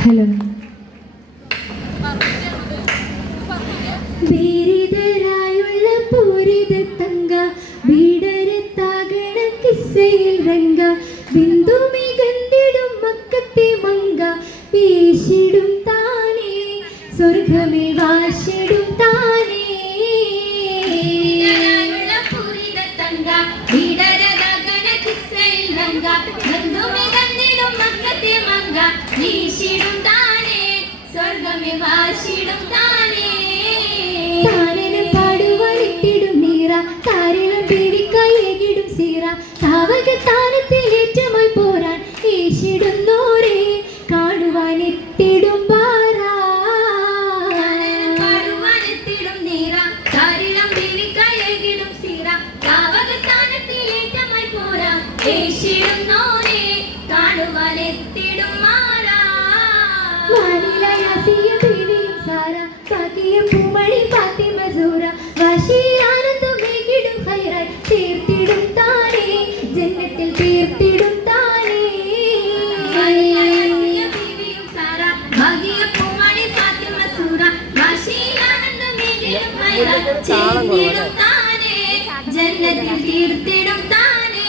Hello. ബീരിതരായുള്ള പൂരിത തങ്ക ബീഡരത്താകണ കിസ്സയിൽ രംഗ ബിന്ദു മികന്നിടും മക്കത്തെ മങ്ക വീശിടും താനേ സ്വർഗമേ വാശിടും താനേ പൂരിത തങ്ക ബീഡരതാകണ കിസ്സയിൽ രംഗ ബിന്ദു മികന്നിടും മക്കത്തെ മങ്ക വീശിടും താനേ സ്വർഗമേ വാശിടും താനേ താനനം പാടുവാനിട്ടിടും നീറ താരിളം പേടിക്കായേകിടും സീറ താവകത്താനത്തിൽ ഏറ്റമായി പോരാൻ ഏശിടുന്നോരേ കാണുവാനെത്തിടും പാറാ പാടുവാനെത്തിടും നീറ താരിളം പേടിക്കായേകിടും സീറ താവകത്താനത്തിൽ ഏറ്റമായി പോരാൻ ഏശിടുന്നോരേ കാണുവാനെത്തിടും മാറാ വാനിലയാസിയ ബീവിയും സാര പാകിയ പൂമണി ഫാത്തിമ സൂറ വാശിയാനന്ദം മേകിടും ഹൈറായി തീർത്തിടും താനേ ജന്നത്തിൽ തീർത്തിടും താനേ വാനിലയാസിയ ബീവിയും സാര പാകിയ പൂമണി ഫാത്തിമ സൂറ വാശിയാനന്ദം മേകിടും ഹൈറായി തീർത്തിടും താനേ ജന്നത്തിൽ തീർത്തിടും താനേ